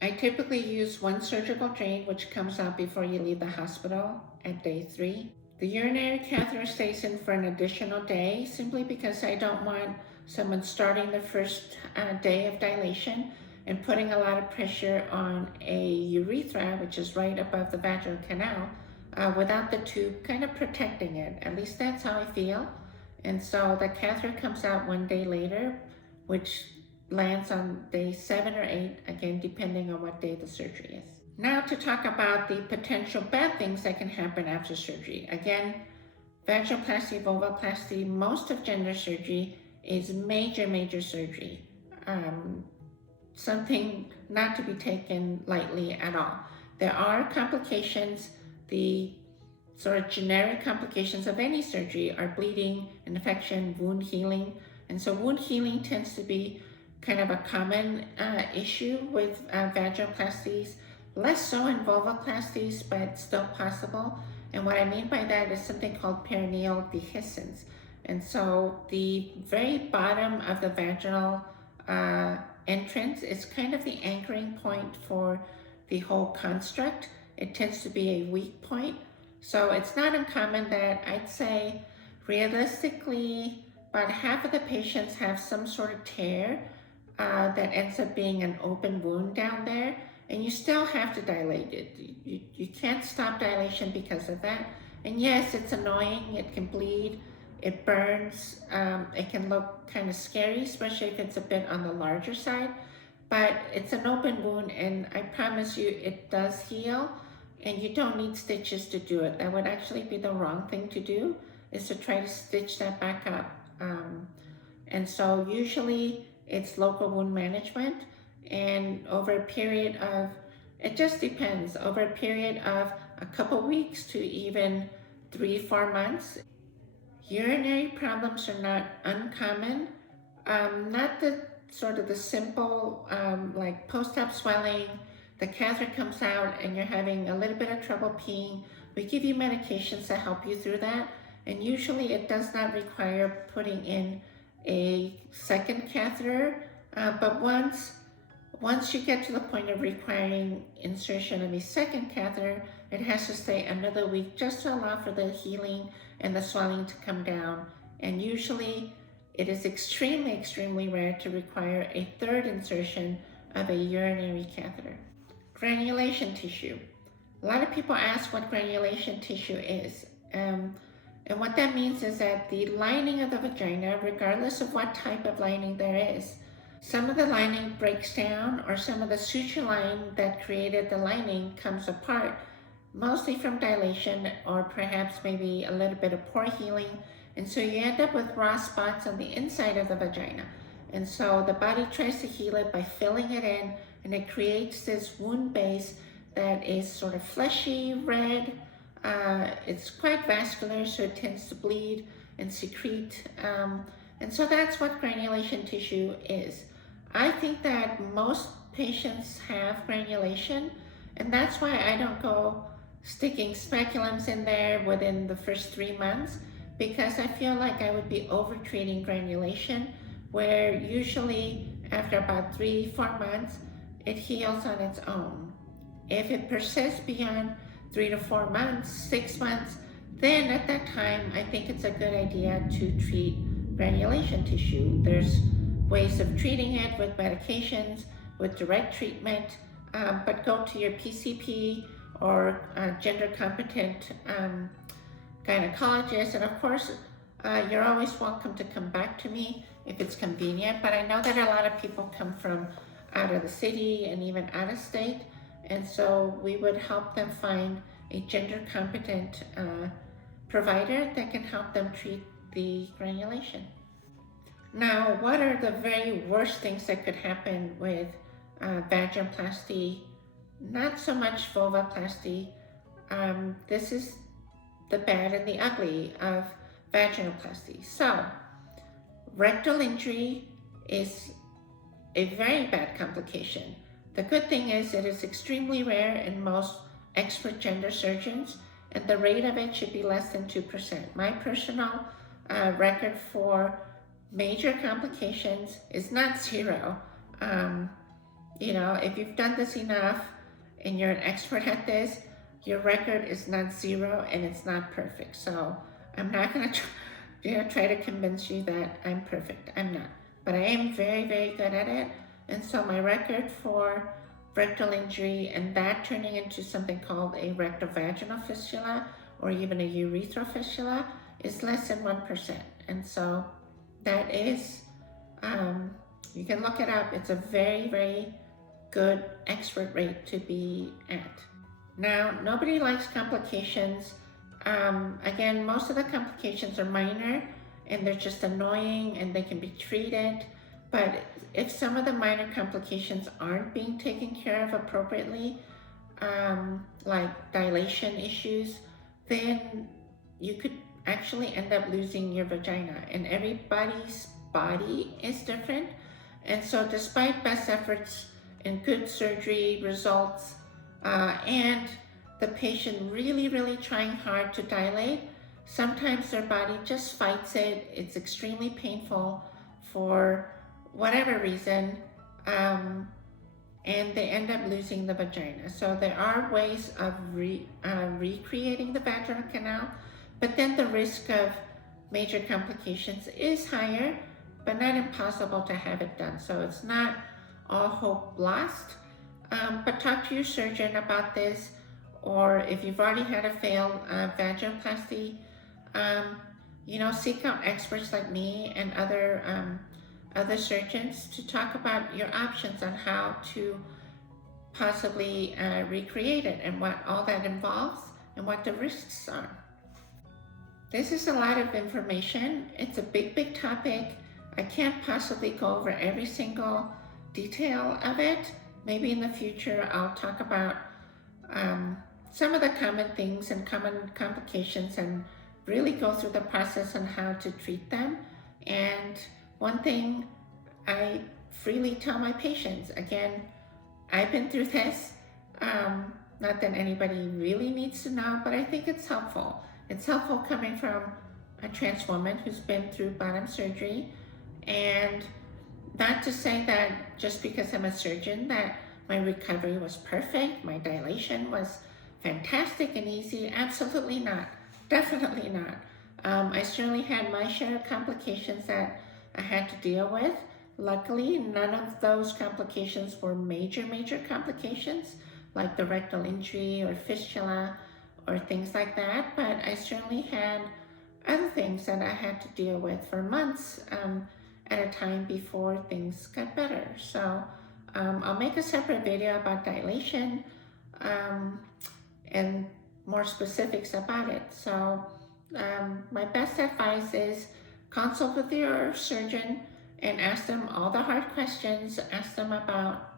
I typically use one surgical drain, which comes out before you leave the hospital at day 3. The urinary catheter stays in for an additional day, simply because I don't want someone starting the first day of dilation and putting a lot of pressure on a urethra, which is right above the vaginal canal, without the tube kind of protecting it. At least that's how I feel. And so the catheter comes out one day later, which lands on day 7 or 8, again, depending on what day the surgery is. Now to talk about the potential bad things that can happen after surgery. Again, vaginoplasty, vulvoplasty, most of gender surgery is major surgery. Something not to be taken lightly at all. There are complications. The sort of generic complications of any surgery are bleeding, infection, wound healing. And so wound healing tends to be kind of a common issue with vaginoplasties, less so in vulvoplasties, but still possible. And what I mean by that is something called perineal dehiscence. And so the very bottom of the vaginal entrance is kind of the anchoring point for the whole construct. It tends to be a weak point. So it's not uncommon that I'd say realistically about half of the patients have some sort of tear that ends up being an open wound down there, and you still have to dilate it. You can't stop dilation because of that. And yes, it's annoying, it can bleed, it burns, it can look kind of scary, especially if it's a bit on the larger side, but it's an open wound, and I promise you it does heal, and you don't need stitches to do it. That would actually be the wrong thing to do, is to try to stitch that back up. And so usually it's local wound management, and over a period of, it just depends, over a period of a couple weeks to even 3-4 months. Urinary problems are not uncommon. Not the sort of the simple like post-op swelling, the catheter comes out and you're having a little bit of trouble peeing. We give you medications to help you through that, and usually it does not require putting in a second catheter, but once you get to the point of requiring insertion of a second catheter, it has to stay another week just to allow for the healing and the swelling to come down. And usually it is extremely rare to require a third insertion of a urinary catheter. Granulation tissue. A lot of people ask what granulation tissue is. And what that means is that the lining of the vagina, regardless of what type of lining there is, some of the lining breaks down, or some of the suture line that created the lining comes apart, mostly from dilation or perhaps maybe a little bit of pore healing. And so you end up with raw spots on the inside of the vagina. And so the body tries to heal it by filling it in, and it creates this wound base that is sort of fleshy, red. It's quite vascular, so it tends to bleed and secrete. And so that's what granulation tissue is. I think that most patients have granulation, and that's why I don't go sticking speculums in there within the first 3 months, because I feel like I would be over-treating granulation, where usually after about 3-4 months, it heals on its own. If it persists beyond 3 to 4 months, 6 months, then at that time, I think it's a good idea to treat granulation tissue. There's ways of treating it with medications, with direct treatment, but go to your PCP or gender competent gynecologist. And of course, you're always welcome to come back to me if it's convenient, but I know that a lot of people come from out of the city and even out of state, and so we would help them find a gender competent provider that can help them treat the granulation. Now, what are the very worst things that could happen with vaginoplasty? Not so much vulvoplasty. This is the bad and the ugly of vaginoplasty. So, rectal injury is a very bad complication. The good thing is it is extremely rare in most expert gender surgeons, and the rate of it should be less than 2%. My personal record for major complications is not zero. If you've done this enough and you're an expert at this, your record is not zero and it's not perfect. So I'm not going to try to convince you that I'm perfect. I'm not. But I am very, very good at it. And so my record for rectal injury and that turning into something called a rectovaginal fistula or even a urethral fistula is less than 1%. And so that is, you can look it up. It's a very, very good expert rate to be at. Now, nobody likes complications. Again, most of the complications are minor and they're just annoying and they can be treated. But if some of the minor complications aren't being taken care of appropriately, like dilation issues, then you could actually end up losing your vagina. And everybody's body is different. And so despite best efforts and good surgery results, and the patient really, really trying hard to dilate, sometimes their body just fights it. It's extremely painful for whatever reason, and they end up losing the vagina. So there are ways of recreating the vaginal canal, but then the risk of major complications is higher, but not impossible to have it done. So it's not all hope lost, but talk to your surgeon about this, or if you've already had a failed vaginoplasty, seek out experts like me and other surgeons to talk about your options on how to possibly recreate it and what all that involves and what the risks are. This is a lot of information. It's a big, big topic. I can't possibly go over every single detail of it. Maybe in the future I'll talk about some of the common things and common complications and really go through the process on how to treat them. And one thing I freely tell my patients, again, I've been through this, not that anybody really needs to know, but I think it's helpful. It's helpful coming from a trans woman who's been through bottom surgery, and not to say that just because I'm a surgeon that my recovery was perfect, my dilation was fantastic and easy. Absolutely not. Definitely not. I certainly had my share of complications that I had to deal with. Luckily, none of those complications were major complications like the rectal injury or fistula or things like that, but I certainly had other things that I had to deal with for months at a time before things got better. So I'll make a separate video about dilation and more specifics about it. So my best advice is consult with your surgeon and ask them all the hard questions. Ask them about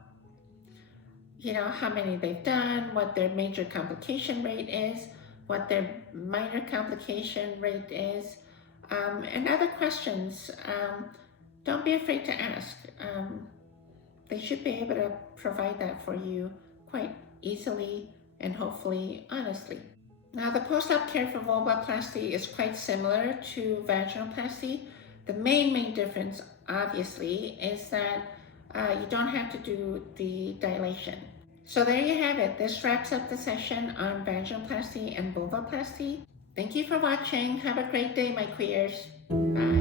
how many they've done, what their major complication rate is, what their minor complication rate is, and other questions. Don't be afraid to ask. They should be able to provide that for you quite easily and hopefully honestly. Now, the post-op care for vulvoplasty is quite similar to vaginoplasty. The main difference, obviously, is that you don't have to do the dilation. So there you have it. This wraps up the session on vaginoplasty and vulvoplasty. Thank you for watching. Have a great day, my queers. Bye.